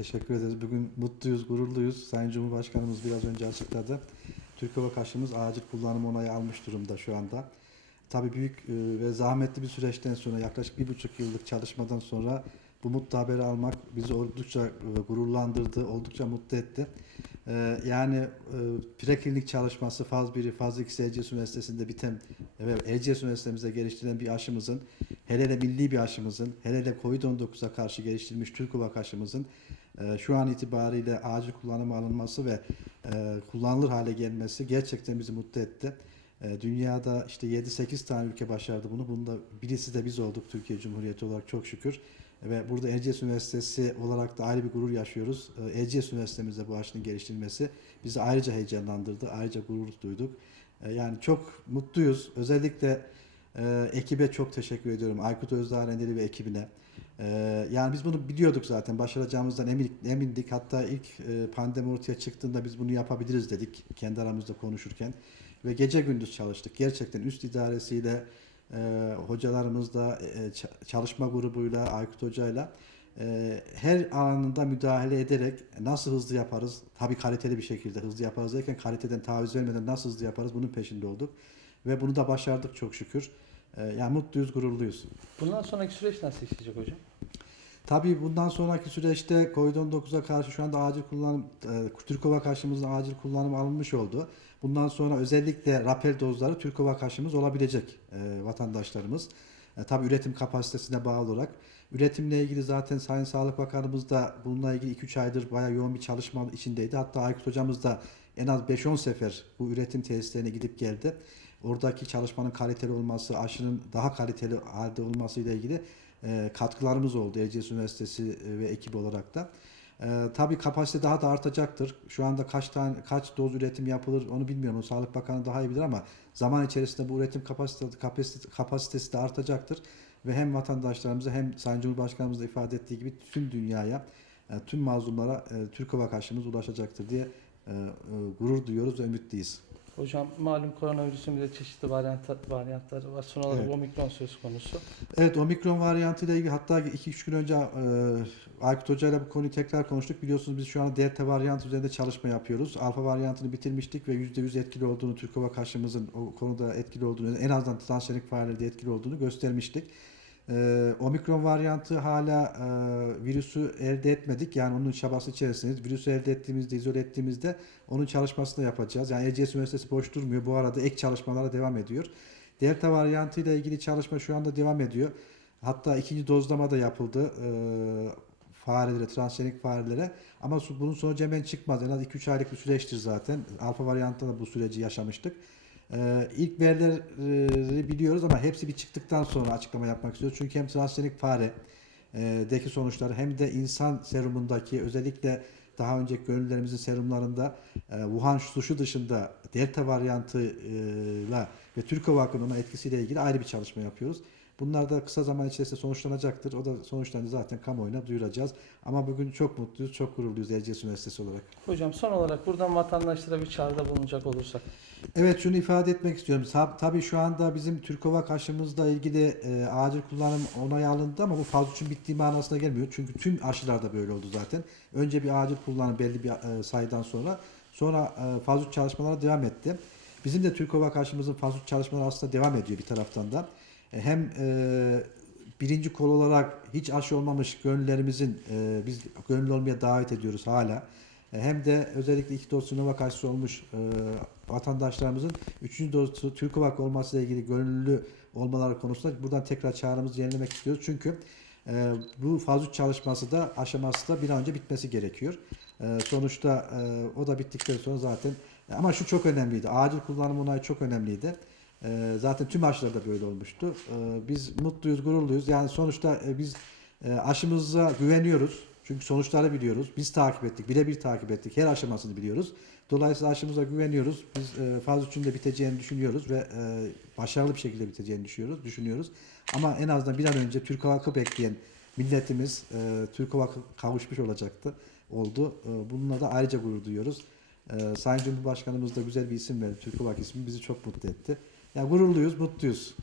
Teşekkür ederiz. Bugün mutluyuz, gururluyuz. Sayın Cumhurbaşkanımız biraz önce açıkladı. Türk Hava Kaşımız acil kullanım onayı almış durumda şu anda. Tabii büyük e, ve zahmetli bir süreçten sonra yaklaşık bir buçuk yıllık çalışmadan sonra bu mutlu haberi almak bizi oldukça e, gururlandırdı, oldukça mutlu etti. E, Yani e, preklinik çalışması faz 1'i, faz 2 Erciyes Üniversitesi'nde biten ve Erciyes Üniversitemizde geliştirilen bir aşımızın, hele hele milli bir aşımızın, hele hele Covid-19'a karşı geliştirilmiş Türk Hava aşımızın şu an itibariyle acil kullanıma alınması ve kullanılır hale gelmesi gerçekten bizi mutlu etti. Dünyada işte 7-8 tane ülke başardı bunu. Bunda birisi de biz olduk Türkiye Cumhuriyeti olarak çok şükür. Ve burada Erciyes Üniversitesi olarak da ayrı bir gurur yaşıyoruz. E, Erciyes Üniversitemizde bu aşının geliştirilmesi bizi ayrıca heyecanlandırdı, ayrıca gurur duyduk. E, Yani çok mutluyuz. Özellikle e, ekibe çok teşekkür ediyorum. Aykut Özdağ Rendeli ve ekibine. E, yani biz bunu biliyorduk zaten. Başaracağımızdan emin, emindik. Hatta ilk e, pandemi ortaya çıktığında biz bunu yapabiliriz dedik kendi aramızda konuşurken. Ve gece gündüz çalıştık. Gerçekten üst idaresiyle, e, hocalarımızla, e, çalışma grubuyla, Aykut Hoca'yla e, her anında müdahale ederek nasıl hızlı yaparız, tabii kaliteli bir şekilde hızlı yaparız derken kaliteden taviz vermeden nasıl hızlı yaparız bunun peşinde olduk. Ve bunu da başardık çok şükür. E, yani mutluyuz, gururluyuz. Bundan sonraki süreç nasıl işleyecek hocam? Tabii bundan sonraki süreçte COVID-19'a karşı şu anda acil kullanım, e, Türkova karşımızda acil kullanım alınmış oldu. Bundan sonra özellikle rapel dozları Türkova karşımız olabilecek e, vatandaşlarımız. E, tabii üretim kapasitesine bağlı olarak. Üretimle ilgili zaten Sayın Sağlık Bakanımız da bununla ilgili 2-3 aydır bayağı yoğun bir çalışma içindeydi. Hatta Aykut Hocamız da en az 5-10 sefer bu üretim tesislerine gidip geldi. Oradaki çalışmanın kaliteli olması, aşının daha kaliteli halde olması ile ilgili e, katkılarımız oldu Erciyes Üniversitesi e, ve ekibi olarak da. E, tabii kapasite daha da artacaktır. Şu anda kaç tane kaç doz üretim yapılır onu bilmiyorum. O Sağlık Bakanı daha iyi bilir ama zaman içerisinde bu üretim kapasitesi kapasitesi, kapasitesi de artacaktır ve hem vatandaşlarımıza hem Sayın Cumhurbaşkanımız da ifade ettiği gibi tüm dünyaya, e, tüm mazlumlara Türk Hava karşımız ulaşacaktır diye gurur duyuyoruz ve ümitliyiz. Hocam malum koronavirüsün bir de çeşitli varyantlar, varyantları var. Son olarak Evet. omikron söz konusu. Evet omikron varyantı ile ilgili hatta 2-3 gün önce e, Aykut Hoca ile bu konuyu tekrar konuştuk. Biliyorsunuz biz şu an delta varyantı üzerinde çalışma yapıyoruz. Alfa varyantını bitirmiştik ve %100 etkili olduğunu, Türk Hava karşımızın o konuda etkili olduğunu, en azından transjenik faillerde etkili olduğunu göstermiştik. E, omikron varyantı hala e, virüsü elde etmedik. Yani onun çabası içerisindeyiz. Virüsü elde ettiğimizde, izole ettiğimizde onun çalışmasını yapacağız. Yani Erciyes Üniversitesi boş durmuyor. Bu arada ek çalışmalara devam ediyor. Delta varyantı ile ilgili çalışma şu anda devam ediyor. Hatta ikinci dozlama da yapıldı e, farelere, transgenik farelere. Ama bunun sonucu hemen çıkmaz. En az 2-3 aylık bir süreçtir zaten. Alfa varyantında da bu süreci yaşamıştık. E, ilk verileri biliyoruz ama hepsi bir çıktıktan sonra açıklama yapmak istiyoruz. Çünkü hem transgenik fare e, sonuçları hem de insan serumundaki özellikle daha önceki gönüllerimizin serumlarında e, Wuhan suşu dışında delta varyantıyla ve Türk Hava Akını'nın etkisiyle ilgili ayrı bir çalışma yapıyoruz. Bunlar da kısa zaman içerisinde sonuçlanacaktır. O da sonuçlarını zaten kamuoyuna duyuracağız. Ama bugün çok mutluyuz, çok gururluyuz Erciyes Üniversitesi olarak. Hocam son olarak buradan vatandaşlara bir çağrıda bulunacak olursak. Evet şunu ifade etmek istiyorum. Tab- Tabii şu anda bizim Türkova aşımızla ilgili e, acil kullanım onayı alındı ama bu faz 3'ün bittiği manasına gelmiyor. Çünkü tüm aşılarda böyle oldu zaten. Önce bir acil kullanım belli bir e, sayıdan sonra sonra e, faz 3 çalışmalara devam etti. Bizim de Türkova aşımızın faz 3 çalışmaları aslında devam ediyor bir taraftan da. E, hem e, birinci kol olarak hiç aşı olmamış gönüllerimizin e, biz gönüllü olmaya davet ediyoruz hala. Hem de özellikle iki doz Sinovac aşısı olmuş vatandaşlarımızın üçüncü dozu Türkovak olmasıyla ilgili gönüllü olmaları konusunda buradan tekrar çağrımızı yenilemek istiyoruz. Çünkü e, bu faz 3 çalışması da aşaması da bir an önce bitmesi gerekiyor. E, sonuçta e, o da bittikten sonra zaten ama şu çok önemliydi. Acil kullanım onayı çok önemliydi. E, zaten tüm aşılarda böyle olmuştu. E, biz mutluyuz, gururluyuz. Yani sonuçta e, biz e, aşımıza güveniyoruz. Çünkü sonuçları biliyoruz. Biz takip ettik, birebir takip ettik. Her aşamasını biliyoruz. Dolayısıyla aşımıza güveniyoruz. Biz e, faz 3'ün de biteceğini düşünüyoruz ve e, başarılı bir şekilde biteceğini düşünüyoruz. düşünüyoruz. Ama en azından bir an önce Türk Havak'ı bekleyen milletimiz e, Türk Havak'ı kavuşmuş olacaktı. Oldu. E, bununla da ayrıca gurur duyuyoruz. E, Sayın Cumhurbaşkanımız da güzel bir isim verdi. Türk Havak ismi bizi çok mutlu etti. Ya gururluyuz, mutluyuz.